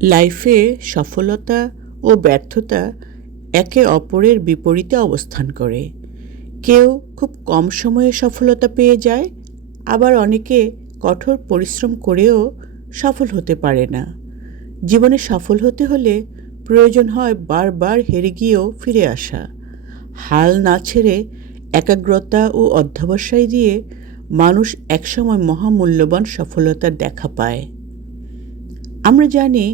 লাইফে সফলতা ও ব্যর্থতা একে অপরের বিপরীতে অবস্থান করে। কেউ খুব কম সময়ে সফলতা পেয়ে যায়, আবার অনেকে কঠোর পরিশ্রম করেও সফল হতে পারে না। জীবনে সফল হতে হলে প্রয়োজন হয় বারবার হেরে গিয়েও ফিরে আসা। হাল না ছেড়ে একাগ্রতা ও অধ্যবসায় দিয়ে মানুষ একসময় মহামূল্যবান সফলতার দেখা পায়। আমরা জানি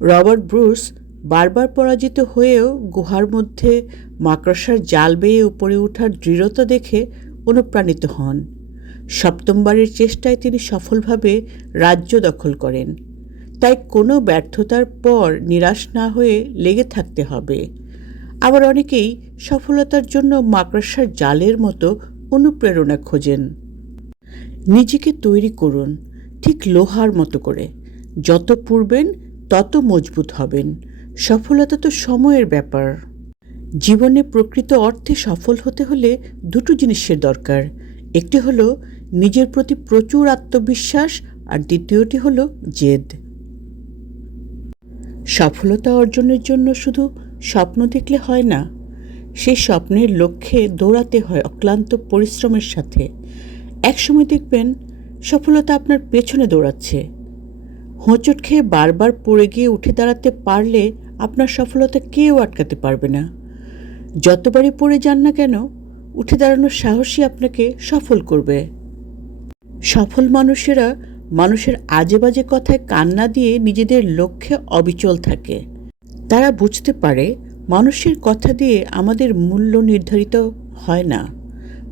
রবার্ট ব্রুস বারবার পরাজিত হয়েও গুহার মধ্যে মাকড়সার জাল বেয়ে উপরে ওঠার দৃঢ়তা দেখে অনুপ্রাণিত হন। সপ্তমবারের চেষ্টায় তিনি সফলভাবে রাজ্য দখল করেন। তাই কোনো ব্যর্থতার পর নিরাশ না হয়ে লেগে থাকতে হবে। আবার অনেকেই সফলতার জন্য মাকড়সার জালের মতো অনুপ্রেরণা খোঁজেন। নিজেকে তৈরি করুন ঠিক লোহার মতো করে। যত পুড়বেন তত মজবুত হবেন। সফলতা তো সময়ের ব্যাপার। জীবনে প্রকৃত অর্থে সফল হতে হলে দুটো জিনিসের দরকার। একটি হলো নিজের প্রতি প্রচুর আত্মবিশ্বাস, আর দ্বিতীয়টি হলো জেদ। সফলতা অর্জনের জন্য শুধু স্বপ্ন দেখলে হয় না, সেই স্বপ্নের লক্ষ্যে দৌড়াতে হয় অক্লান্ত পরিশ্রমের সাথে। একসময় দেখবেন সফলতা আপনার পেছনে দৌড়াচ্ছে। হোঁচট খেয়ে বারবার পড়ে গিয়ে উঠে দাঁড়াতে পারলে আপনার সফলতা কেউ আটকাতে পারবে না। যতবারই পড়ে যান না কেন, উঠে দাঁড়ানোর সাহসই আপনাকে সফল করবে। সফল মানুষেরা মানুষের আজে বাজে কথায় কান না দিয়ে নিজেদের লক্ষ্যে অবিচল থাকে। তারা বুঝতে পারে মানুষের কথা দিয়ে আমাদের মূল্য নির্ধারিত হয় না,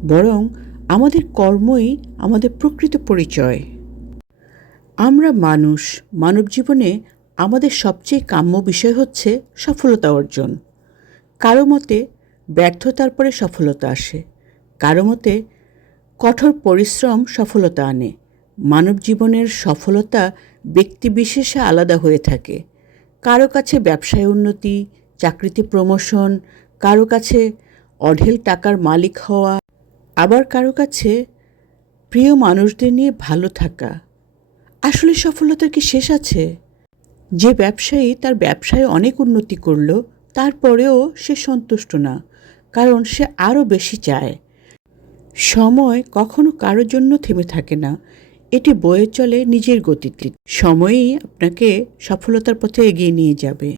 বরং আমাদের কর্মই আমাদের প্রকৃত পরিচয়। আমরা মানুষ, মানব জীবনে আমাদের সবচেয়ে কাম্য বিষয় হচ্ছে সফলতা অর্জন। কারো মতে ব্যর্থতার পরে সফলতা আসে, কারো মতে কঠোর পরিশ্রম সফলতা আনে। মানব জীবনের সফলতা ব্যক্তিবিশেষে আলাদা হয়ে থাকে। কারো কাছে ব্যবসায় উন্নতি, চাকরিতে প্রমোশন, কারো কাছে অঢেল টাকার মালিক হওয়া, আবার কারো কাছে প্রিয় মানুষদের নিয়ে ভালো থাকা। আসলে সফলতার কি শেষ আছে? যে ব্যবসায়ী তার ব্যবসায় অনেক উন্নতি করল, তারপরেও সে সন্তুষ্ট না, কারণ সে আরও বেশি চায়। সময় কখনো কারোর জন্য থেমে থাকে না, এটি বয়ে চলে নিজের গতিতে। সময়ই আপনাকে সফলতার পথে এগিয়ে নিয়ে যাবে।